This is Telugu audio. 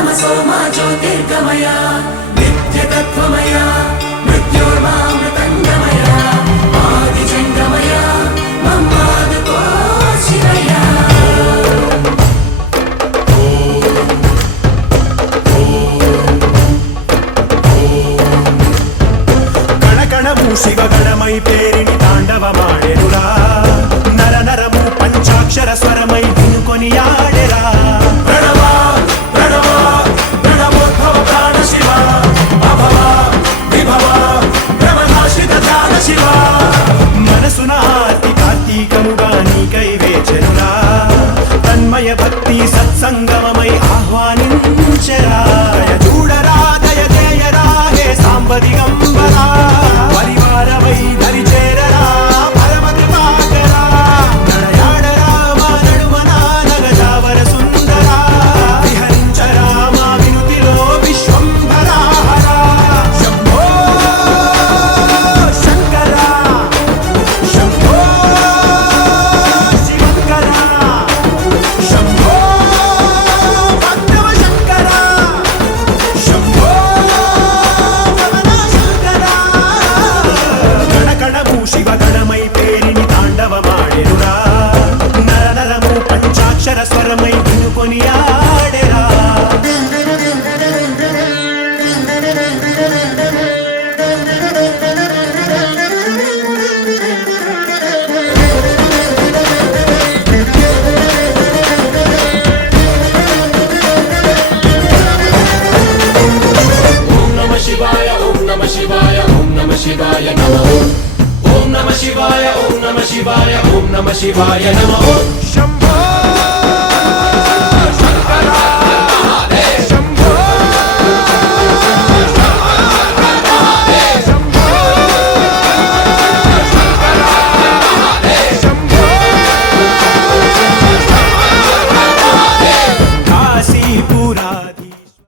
तमसो मा ज्योतिर्गमय नित्यतत्त्वमय मृत्योर्मामृतङ्गमय आदिजङ्गमय मम्मादको शिवय కణకణము శివగణమై పేరిని తాండవమాడెనురా నర నరము పంచాక్షర స్వరమై వినుకొని ఆడెరా ప్రణవా ప్రణవా ప్రణవోద్భవ ప్రాణ శివ అభవ విభవ భ్రమనాశిత ధ్యాన శివ మనసున ఆర్తి కార్తీకముగా నీకై వేచెనురా తన్మయ భక్తి సత్సంగమమై ఆహ్వానించెరా చూడరా దయ చేయరా హే సాంబదిగంబరా పరివారమై దరి చేరరా పరమ కృపాకరా నడయాడరా మా నడుమన నగజావర సుందరా విహరించరా మా వినుతిలో విశ్వంభరాహరా శంభో శంకరా శంభో శివంకరా శంభో భక్తవ శంకరా శంభో శంకరా గణగణము శివగణమై పేరిని తాండవమాడెనురా నర నరము పంచాక్షర స్వరమై వినుకొని ఆడెరా ఓం నమ శివాయ ఓం నమ శివాయ ఓం నమ శివాయ నమః ఓం నమ శివాయ ఓం నమ శివాయ ఓం నమ శివాయ నమః శంభో